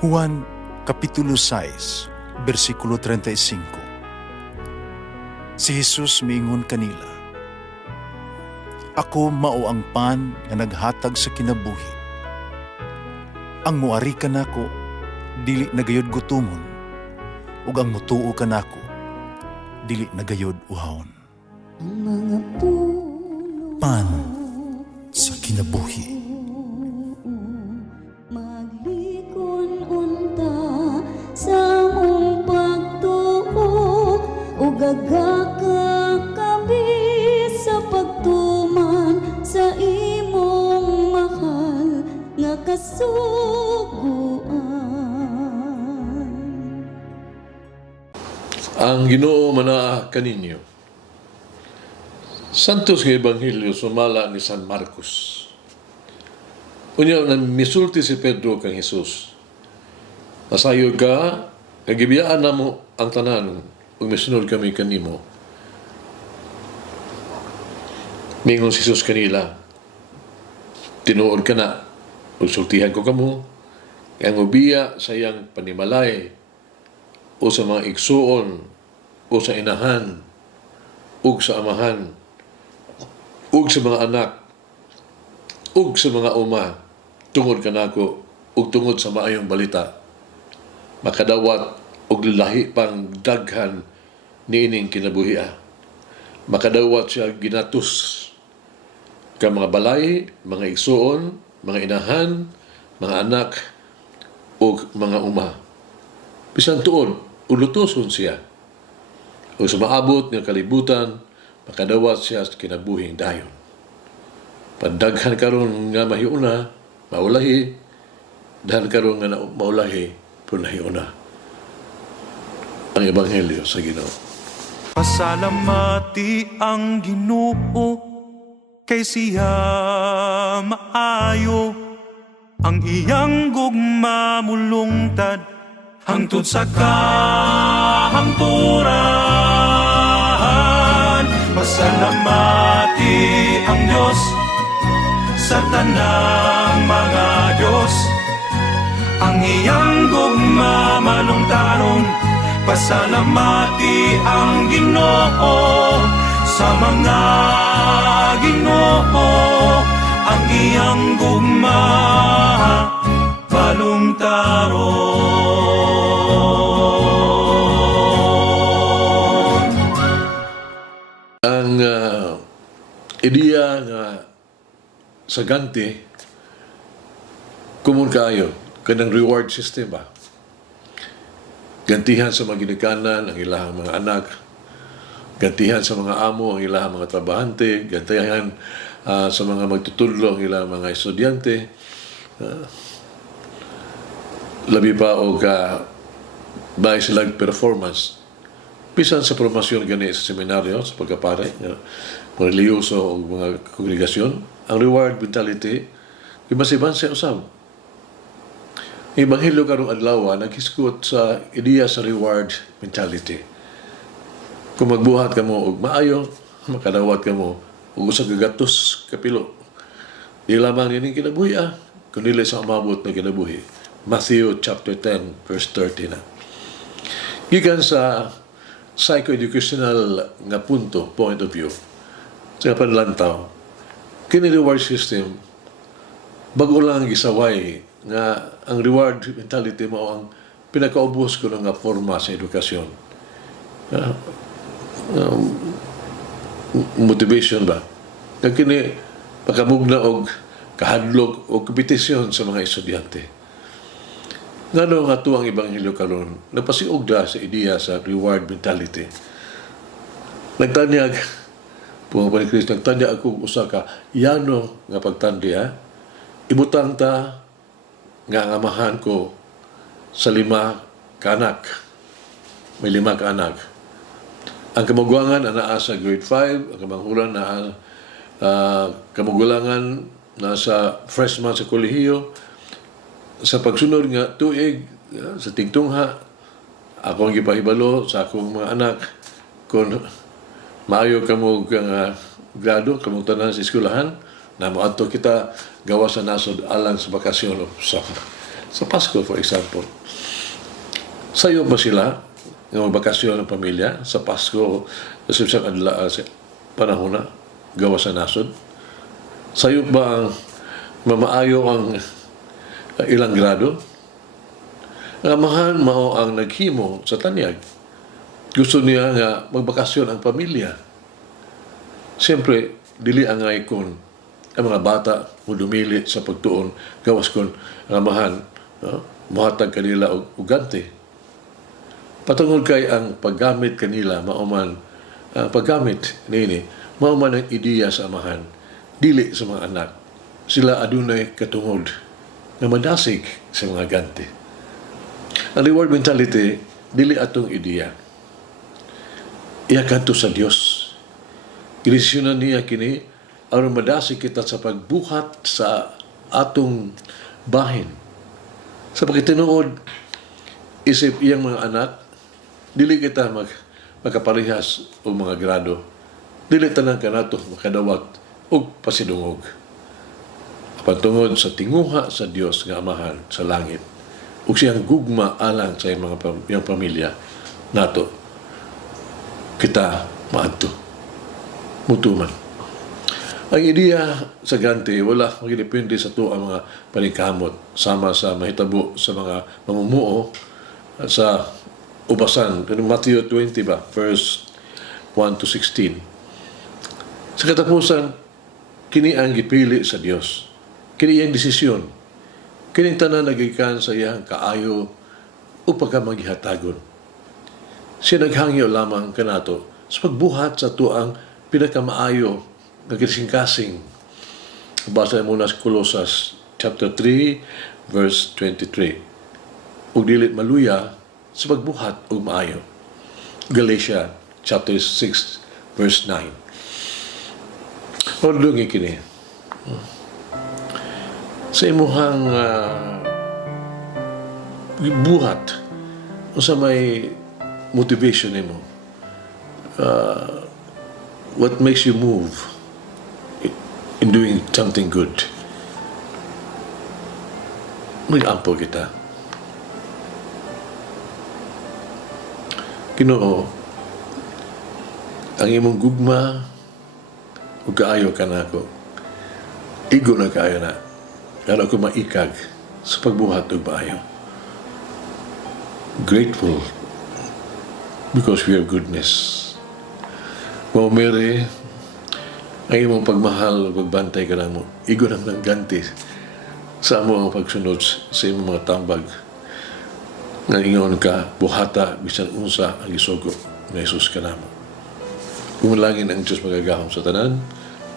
Juan Kapitulo 6, versikulo 35. Si Jesus miingon kanila, "Ako mao ang pan nga naghatag sa kinabuhi. Ang muari kanako dili nagayod gutomon, ug ang mutuo kanako dili nagayod uhawon." Ang mga puno Pan sa kinabuhi. maglikon unta sa mong pagtuo ug gagakabi sa pagtuman sa imong mahal nga kasuguan. Ang Ginoo manaa kaninyo. Santos nga Ebanghelyo sumala ni San Marcos. Unya nang misulti si Pedro kang Jesus. Nasayod ka, kagibiyaan na mo ang tanan, ug misunod kami kanimo. Mingon si Jesus kanila, tinuod ka na, ug sultihan ko kamo, ang ubiya sa iyang panimalay, o sa mga igsuon, o sa inahan, ug sa amahan, ug sa mga anak, ug sa mga uma, tungod kanako, ug tungod sa maayong balita, makadawat og lahi pang daghan niining kinabuhia. Makadawat siya ginatus ka mga balay, mga igsuon, mga inahan, mga anak, ug mga uma. Bisan tuon, ulutoson siya. O sa maabot ng kalibutan, makadawat siya sa kinabuhing dayon. Pandaghan karon nga mahiuna, maulahi, dahil karon nga maulahi, pero nahiuna. Ang Ebanghelyo sa Ginoo. Pasalamati ang Ginoo kay siya maayo, ang iyang gugma mulungtad hangtod sa kahangturan. Pasalamati ang Diyos sa tanang mga Diyos, ang iyang gugma malungtaron. Pasalamati ang Ginoo sa mga Ginoo, ang iyang gugma malungtaron. Ang ideya nga sa ganti, kumun kaayo, kanang reward system ba? Gantihan sa mga ginikanan ang ilahang mga anak, gantihan sa mga amo ang ilahang mga trabahante, gantihan sa mga magtutudlo ang ilahang mga estudyante, labi pa o bahay silang performance. Bisan sa promosyon gani sa seminaryo, sa pagkapare, mga reliyoso o mga kongregasyon, ang reward mentality, ibasiban sa usab. Ebanghelyo karong adlaw naghisgot sa ideya sa reward mentality. Kung magbuhat ka mo og maayo, makadawat ka mo og usa ka gatos kapilo. Di lamang nining kinabuhi kundi sa umabot na kinabuhi. Matthew chapter 10 verse 30 na. Gikan sa psycho-educational nga point of view, sa panlantaw, kini reward system bago lang gisaway nga ang reward mentality mo ang pinakaubos ko nga forma sa edukasyon. Motivation ba? Kini pakamugna og kahadlok o kompetisyon sa mga estudyante. Ngano nga tuang Ebanghelyo karon napasiugda sa ideya sa reward mentality. Nagtanyag Pumapani Kristo, nagtanya ako usa ka yano nga pagtandi ibutang ta nga ang amahan ko sa 5 ka anak. May 5 ka anak. Ang kamugwangan naa sa grade 5, ang kamanghuran na kamugulangan nasa freshman sa kolehiyo. Sa pagsunod nga tuig, sa tigtungha, ako ang gipahibalo sa akong mga anak kung maayo kamo grado, kamo tanan sa eskwelahan, na moadto kita gawa sa nasod alang sa bakasyon sa Sa Pasko, for example. Sayo ba sila ng magbakasyon ng pamilya sa Pasko sa isang adla sa panahon na gawa sa nasod? Sayo ba ang mamaayo ang ilang grado? Ang amahan mao ang naghimo sa tanyag. Gusto niya nga magbakasyon ang pamilya. Siyempre, dili angay kun ang mga bata mo dumili sa pagtuon gawas kun ang amahan muhatag kanila og ugante. Patungod kay ang paggamit kanila mauman paggamit niini mauman ang ideya sa amahan dili sa mga anak. Sila adunay katungod nga madasig sa mga ganti. Ang reward mentality dili atong ideya. Iya kanto sa Dios. Ginisyonan niya kini aron madasig kita sa pagbuhat sa atong bahin. Sa pagkitinuod isip iyang mga anak, dili kita magkaparehas o mga grado. Dili tanan kanato makadawat og pasidungog. Patungod sa tinguha sa Dios nga Amahan sa langit ug siyang gugma alang sa iyang pamilya nato kita maadto mutuman. Ang ideya sa ganti wala magdepende sa to ang mga paningkamot sama sa mahitabo sa mga mamumuo sa ubasan. Matthew 20 ba? Verse 1 to 16. Sa katapusan, kini ang gipili sa Dios. Kini ang desisyon. Kini tanan nagikan sa iyang kaayo o pagkamagihatagon. Siya naghangyo lamang kanato sa pagbuhat sa tuang pinakamaayo nga kasing-kasing. Basa muna sa Colossus chapter 3 verse 23. Ug dili maluya sa pagbuhat og maayo. Galatia chapter 6 verse 9. Ordong kini. Sa imuhang buhat sa may motivation nimo. What makes you move in doing something good? Mag-ampo kita. Ginoo, ang imong gugma ug kaayo kanako. Igo na kaayo na. Kaya ako maikag sa pagbuhat ug maayo. Grateful because we have goodness. Mary, ang imong pagmahal ug pagbantay ka mo. Igo na ng ganti sa amo ang pagsunod sa imong mga tambag. Nangingon ka, buhata, bisan unsa ang isugo na Jesus ka namo. Umulangin ang Diyos magagahom sa tanan,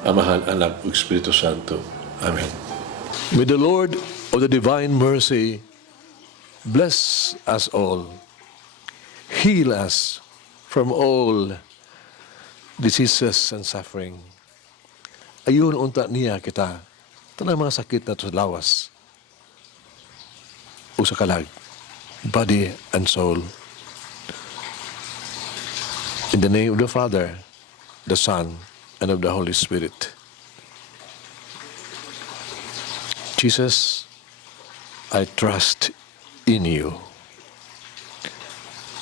Amahan, Anak, ug Espiritu Santo. Amen. May the Lord of the divine mercy bless us all, heal us from all diseases and suffering. Ayun unta niya kita, tanang mga sakit na sa lawas o sa kalag, body and soul. In the name of the Father, the Son, and of the Holy Spirit. Jesus, I trust in you.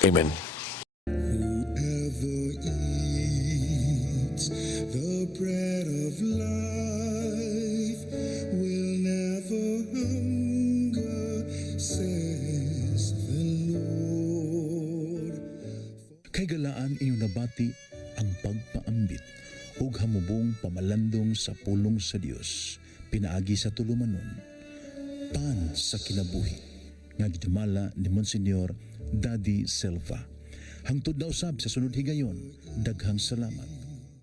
Amen. Whoever eats the bread of life will never hunger, says the Lord. Kay galaan inyong nabati ang pagpaambit ug hamubong pamalandong sa pulong sa Dios pinaagi sa tulumanon pan sa kinabuhi nga gidumala ni Monsignor Daddy Silva. Hangtod na usab sa sunod higayon, daghang salamat.